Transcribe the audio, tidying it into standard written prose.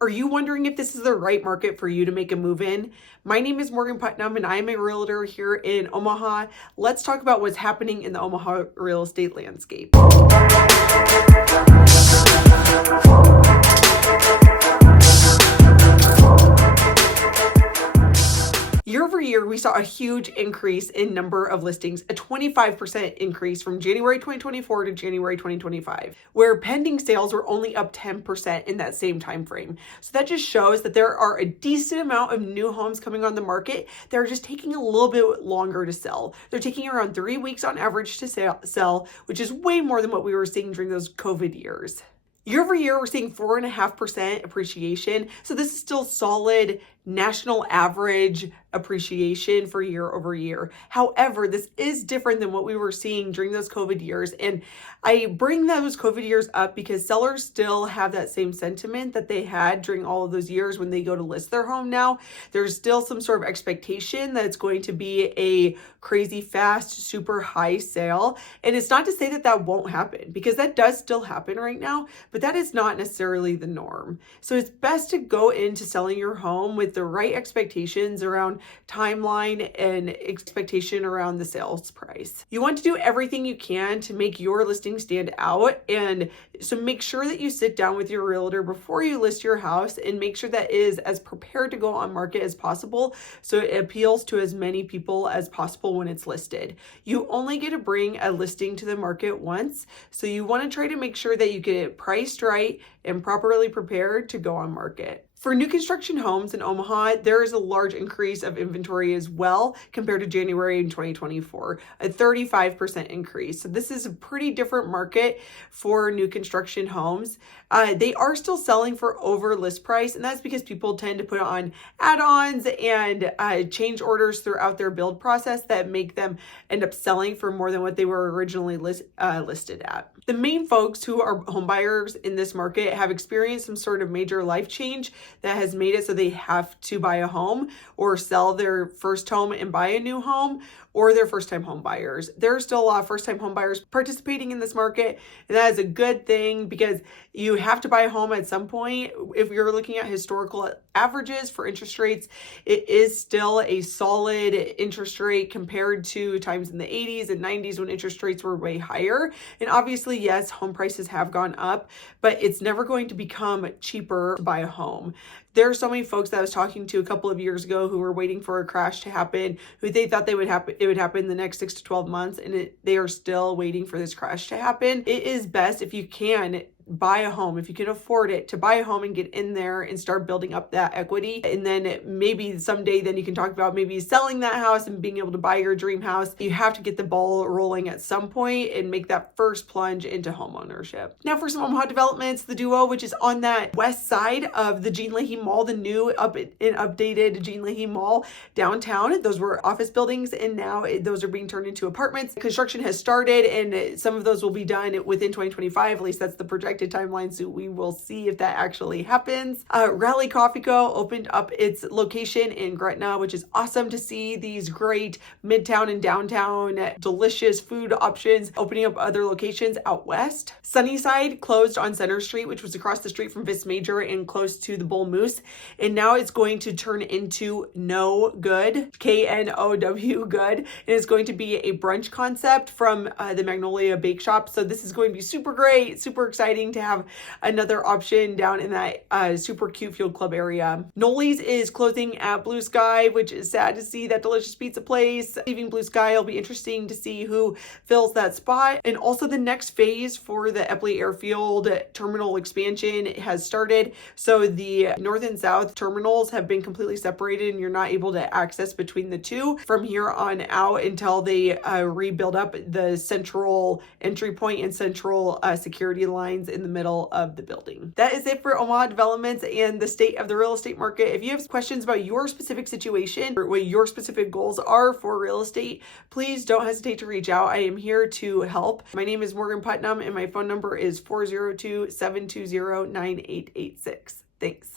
Are you wondering if this is the right market for you to make a move in? My name is Morgan Putnam and I'm a realtor here in Omaha. Let's talk about what's happening in the Omaha real estate landscape. Year over year, we saw a huge increase in number of listings, a 25% increase from January 2024 to January 2025, where pending sales were only up 10% in that same time frame. So that just shows that there are a decent amount of new homes coming on the market that are just taking a little bit longer to sell. They're taking around 3 weeks on average to sell, which is way more than what we were seeing during those COVID years. Year over year, we're seeing 4.5% appreciation. So this is still solid national average appreciation for year over year. However, this is different than what we were seeing during those COVID years. And I bring those COVID years up because sellers still have that same sentiment that they had during all of those years when they go to list their home now. There's still some sort of expectation that it's going to be a crazy fast, super high sale. And it's not to say that that won't happen, because that does still happen right now, but that is not necessarily the norm. So it's best to go into selling your home with the right expectations around timeline and expectation around the sales price. You want to do everything you can to make your listing stand out. And so make sure that you sit down with your realtor before you list your house and make sure that is as prepared to go on market as possible, so it appeals to as many people as possible when it's listed. You only get to bring a listing to the market once, so you want to try to make sure that you get it priced right and properly prepared to go on market. For new construction homes in Omaha, there is a large increase of inventory as well compared to January in 2024, a 35% increase. So this is a pretty different market for new construction homes. They are still selling for over list price, and that's because people tend to put on add-ons and change orders throughout their build process that make them end up selling for more than what they were originally listed at. The main folks who are home buyers in this market have experienced some sort of major life change that has made it so they have to buy a home or sell their first home and buy a new home, or they're first-time home buyers. There are still a lot of first-time home buyers participating in this market, and that is a good thing because you have to buy a home at some point. If you're looking at historical averages for interest rates, it is still a solid interest rate compared to times in the 80s and 90s when interest rates were way higher. And obviously, yes, home prices have gone up, but it's never going to become cheaper to buy a home. There are so many folks that I was talking to a couple of years ago who were waiting for a crash to happen, who they thought it would happen in the next 6 to 12 months, and they are still waiting for this crash to happen. It is best, if you can, buy a home, if you can afford it, to buy a home and get in there and start building up that equity. And then maybe someday then you can talk about maybe selling that house and being able to buy your dream house. You have to get the ball rolling at some point and make that first plunge into home ownership. Now for some Omaha developments, the Duo, which is on that west side of the Jean Leahy Mall, the new updated Jean Leahy Mall downtown. Those were office buildings, and now those are being turned into apartments. Construction has started, and some of those will be done within 2025. At least that's the projected timeline, so we will see if that actually happens. Raleigh Coffee Co. opened up its location in Gretna, which is awesome to see these great midtown and downtown delicious food options opening up other locations out west. Sunnyside closed on Center Street, which was across the street from Vis Major and close to the Bull Moose, and now it's going to turn into No Good, K-N-O-W Good, and it's going to be a brunch concept from the Magnolia Bake Shop. So this is going to be super great, super exciting to have another option down in that super cute Field Club area. Nolly's is closing at Blue Sky, which is sad to see that delicious pizza place leaving Blue Sky. It'll be interesting to see who fills that spot. And also the next phase for the Epley Airfield terminal expansion has started. So the north and south terminals have been completely separated, and you're not able to access between the two from here on out until they rebuild up the central entry point and central security lines in the middle of the building. That is it for Omaha developments and the state of the real estate market. If you have questions about your specific situation or what your specific goals are for real estate, please don't hesitate to reach out. I am here to help. My name is Morgan Putnam, and my phone number is 402-720-9886. Thanks.